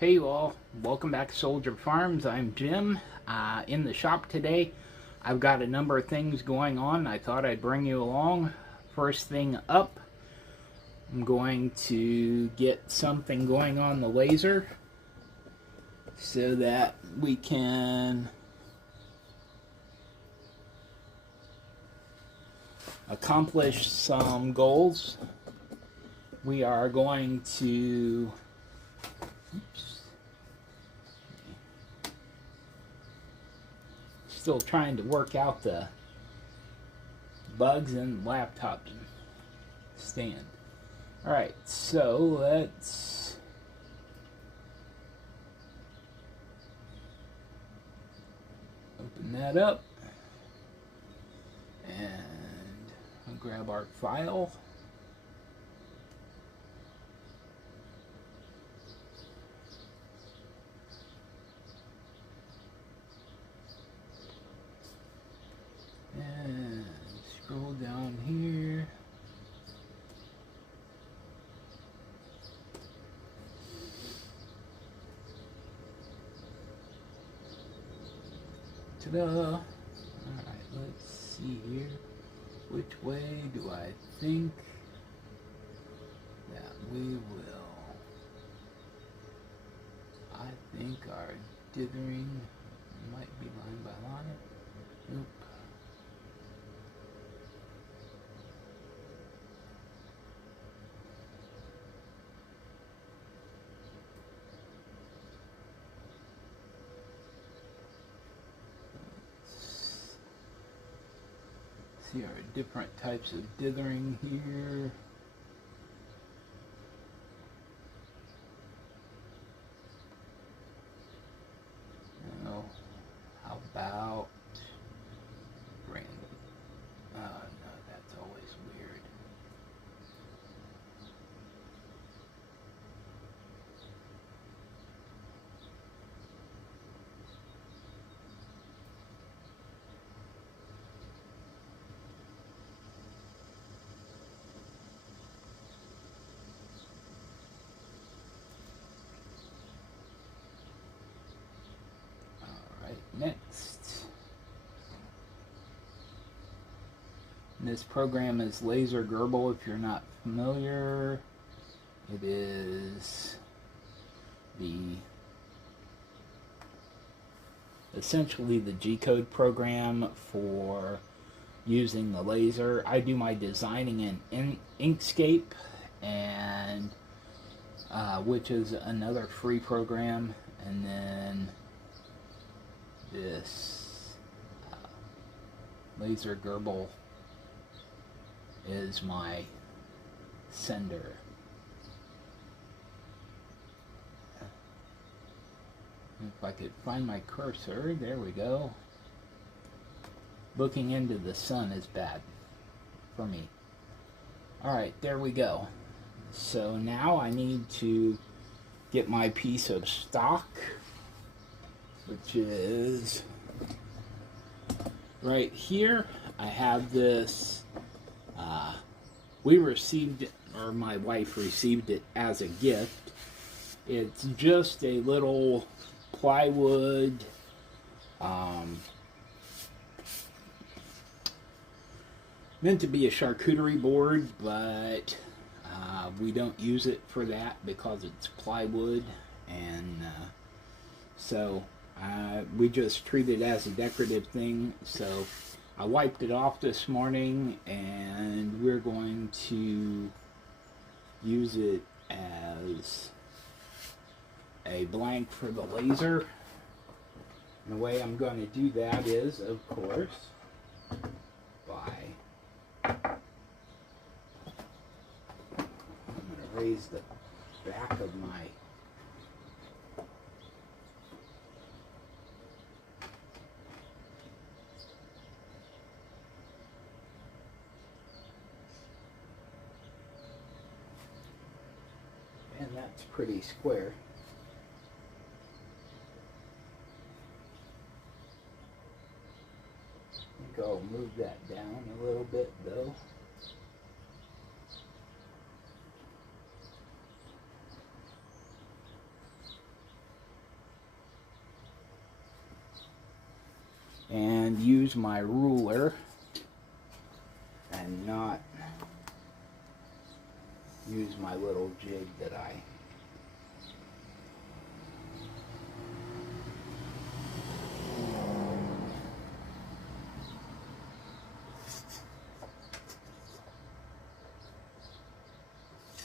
Hey you all, welcome back to Soldier Farms. I'm Jim. In the shop today, I've got a number of things going on. I thought I'd bring you along. First thing up, I'm going to get something going on the laser so that we can accomplish some goals. We are going to still trying to work out the bugs in the laptop stand. Alright, so let's open that up and I'll grab our file. And scroll down here. Ta-da! Alright, let's see here. Which way do I think that we will? I think our dithering might be line by line. Nope. See our different types of dithering here. Now, how about random? No, that's always weird. Next, this program is Laser Gerbil. If you're not familiar, it is essentially the G-code program for using the laser. I do my designing in Inkscape, and which is another free program, and then this Laser Gerbil is my sender. If I could find my cursor, there we go. Looking into the sun is bad for me. Alright, there we go. So now I need to get my piece of stock, which is right here. I have this, we received it, or my wife received it as a gift. It's just a little plywood, meant to be a charcuterie board, but we don't use it for that because it's plywood, and so we just treat it as a decorative thing. So I wiped it off this morning, and we're going to use it as a blank for the laser. And the way I'm going to do that is, of course, by I'm going to raise the back of my and that's pretty square. I think I'll move that down a little bit though. and use my ruler and not use my little jig that I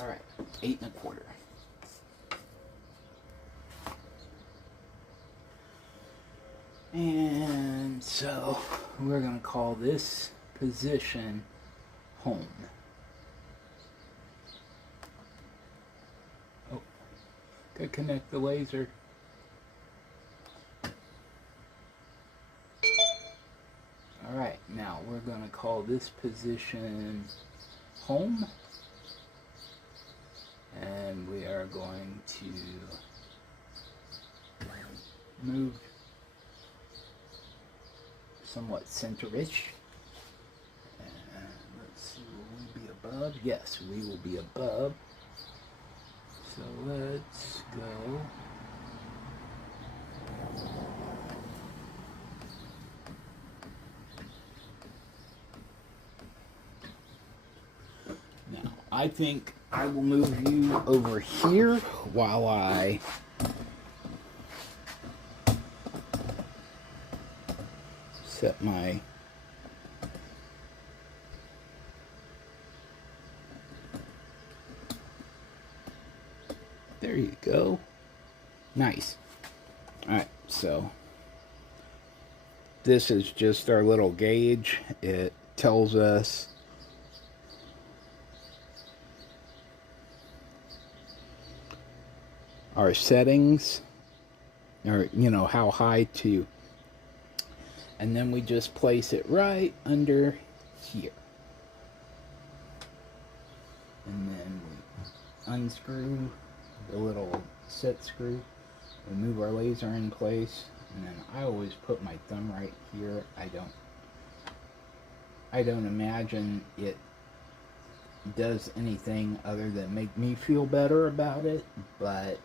Alright, 8 1/4. And so we're going to call this position home. Oh, gotta connect the laser. Alright, now we're going to call this position home. And we are going to move somewhat center-ish. And let's see, will we be above? Yes, we will be above. So let's go. Now, I think I will move you over here while I set my there you go. Nice. Alright, so this is just our little gauge. It tells us our settings, or you know, how high to, and then we just place it right under here, and then we unscrew the little set screw, we move our laser in place, and then I always put my thumb right here. I don't imagine it does anything other than make me feel better about it, but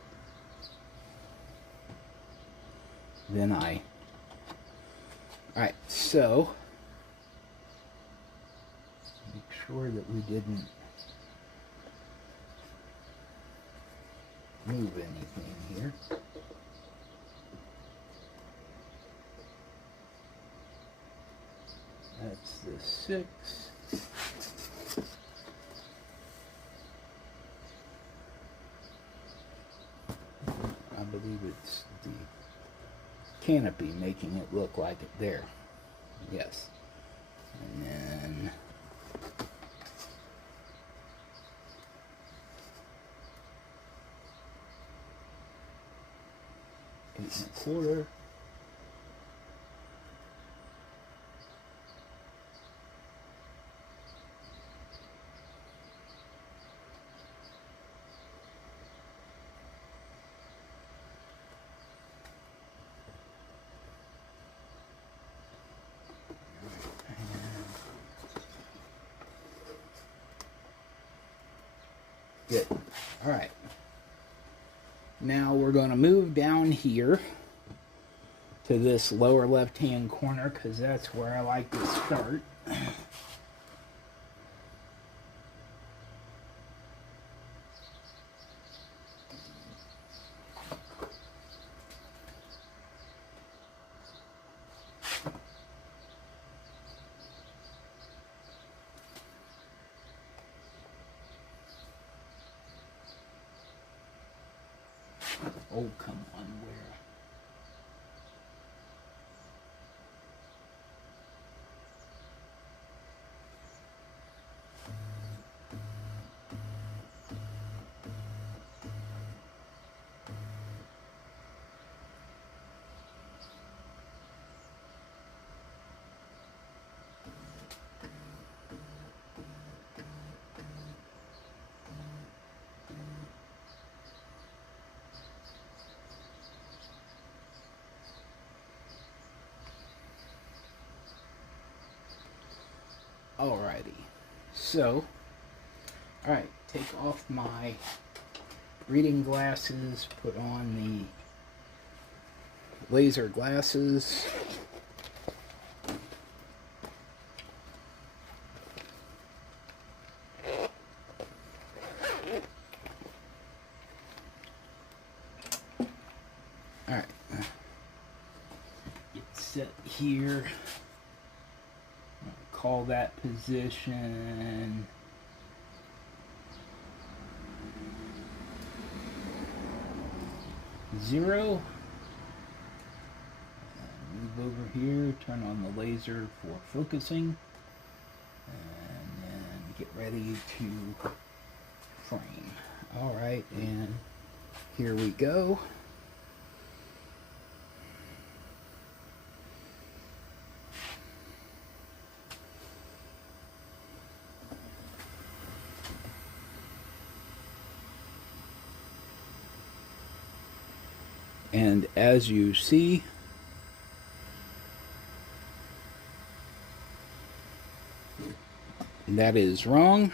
then alright, so make sure that we didn't move anything here. That's the 6. I believe it's the canopy making it look like it there. Yes. And then eight and a quarter. Good. All right. Now we're going to move down here to this lower left-hand corner because that's where I like to start. Oh, come on, where? Alrighty, so, alright, take off my reading glasses, put on the laser glasses, here. Call that position 0. Move over here, turn on the laser for focusing, and then get ready to frame. Alright, and here we go. And as you see, that is wrong.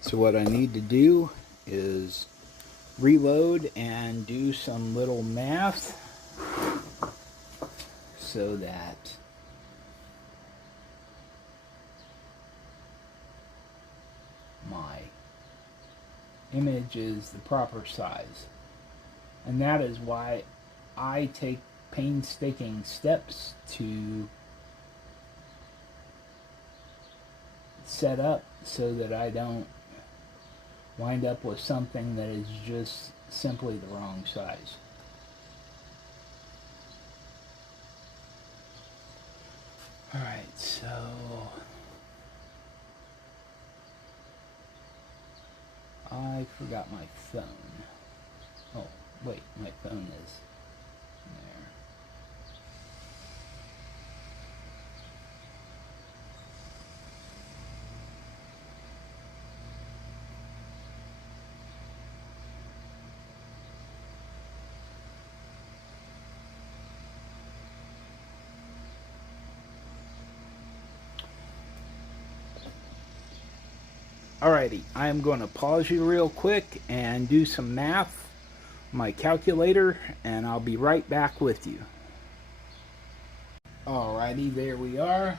So what I need to do is reload and do some little math so that my image is the proper size. And that is why I take painstaking steps to set up so that I don't wind up with something that is just simply the wrong size. Alright, so I forgot my phone. Oh, wait, my phone is there. Alrighty, I am going to pause you real quick and do some math on my calculator, and I'll be right back with you. Alrighty, there we are.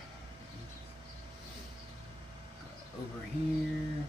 Over here.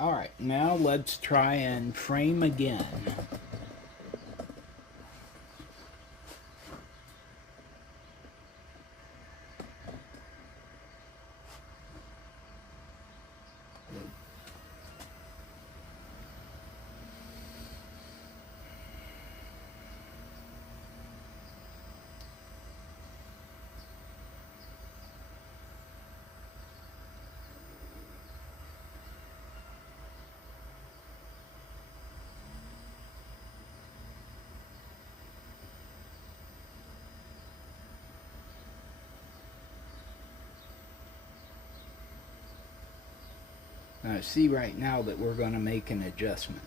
Alright, now let's try and frame again. I see right now that we're going to make an adjustment.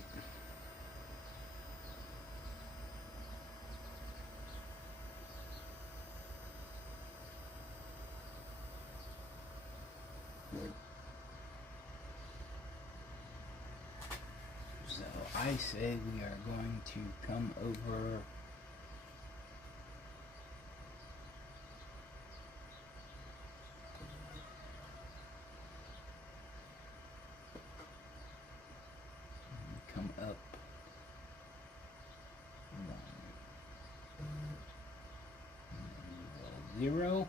So I say we are going to come over up 1, 0.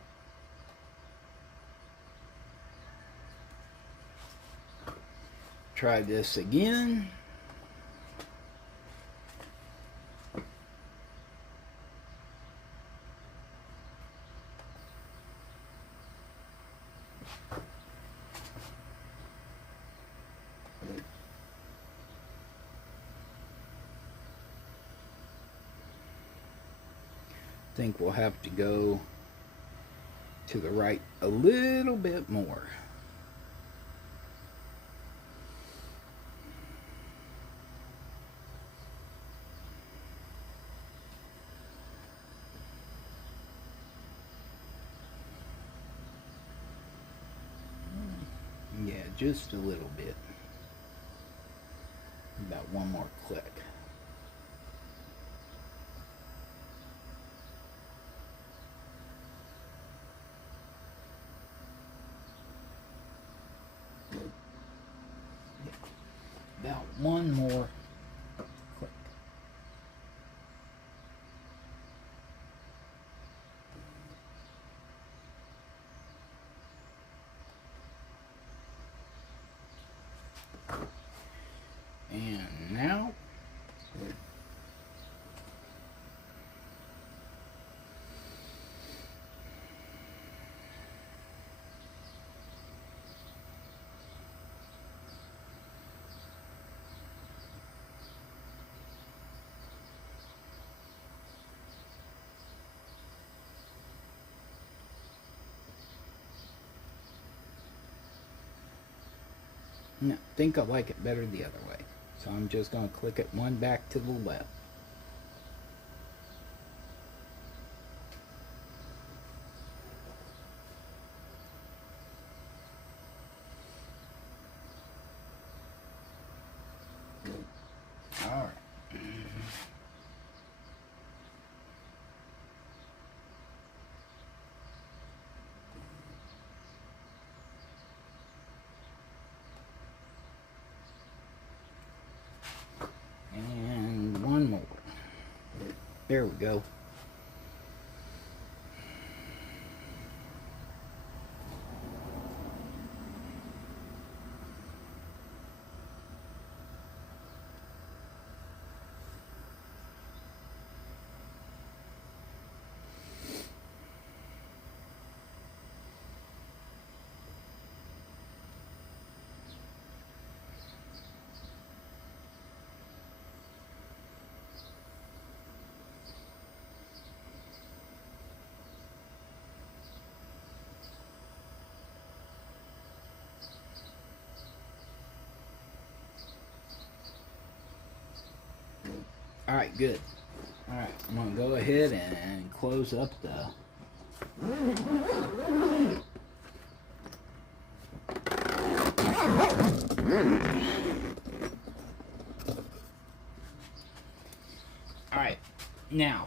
Try this again. think we'll have to go to the right a little bit more. Yeah, just a little bit. About one more click. About one more click. And now no, I think I like it better the other way. So I'm just going to click it one back to the left. All right. And one more. There we go. Alright, good. Alright, I'm going to go ahead and close up the... Alright, now,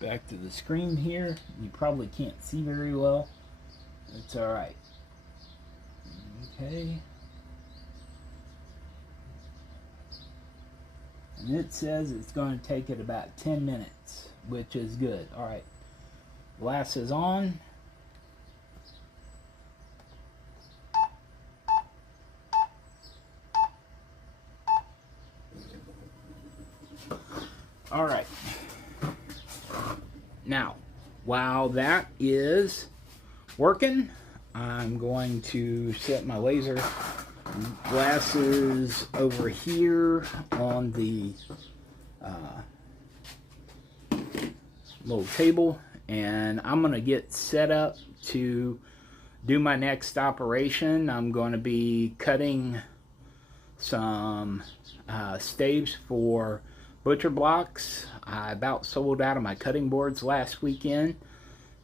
back to the screen here. You probably can't see very well. It's alright. Okay. And it says it's going to take it about 10 minutes, which is good. Alright, glass is on. Alright, now while that is working, I'm going to set my laser glasses over here on the little table, and I'm going to get set up to do my next operation. I'm going to be cutting some staves for Butcher Blocks. I about sold out of my cutting boards last weekend,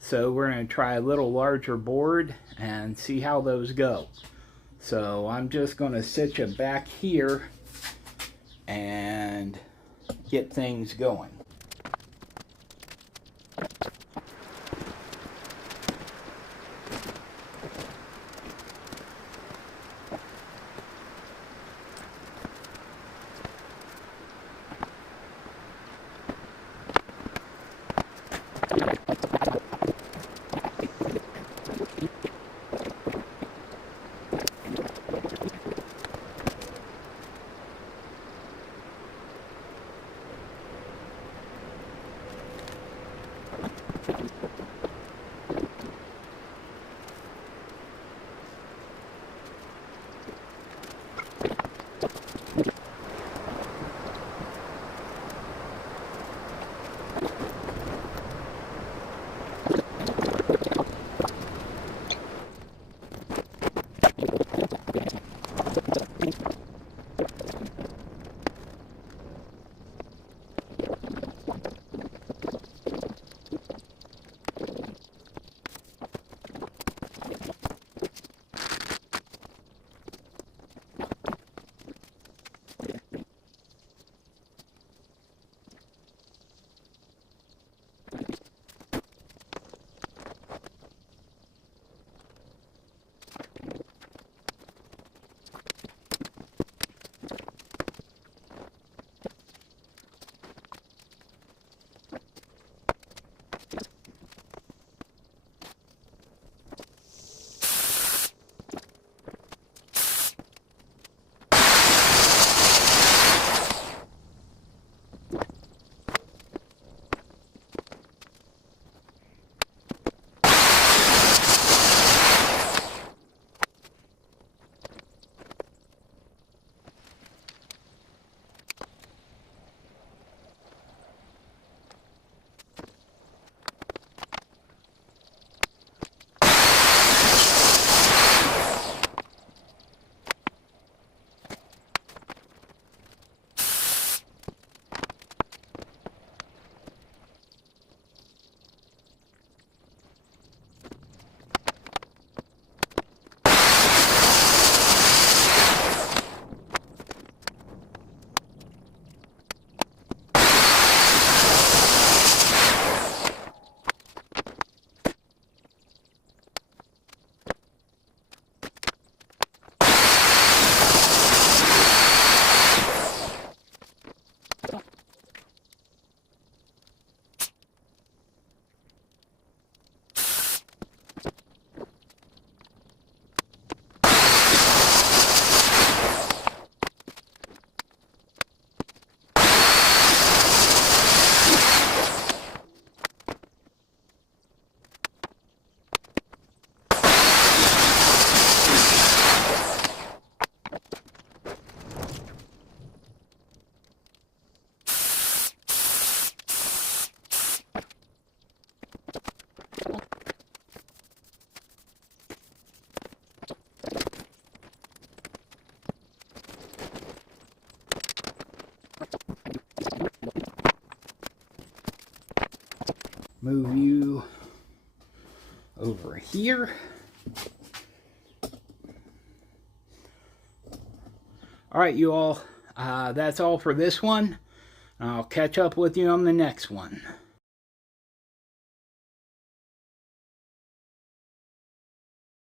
so we're going to try a little larger board and see how those go. So I'm just going to sit you back here and get things going. move you over here. Alright, you all, that's all for this one. I'll catch up with you on the next one.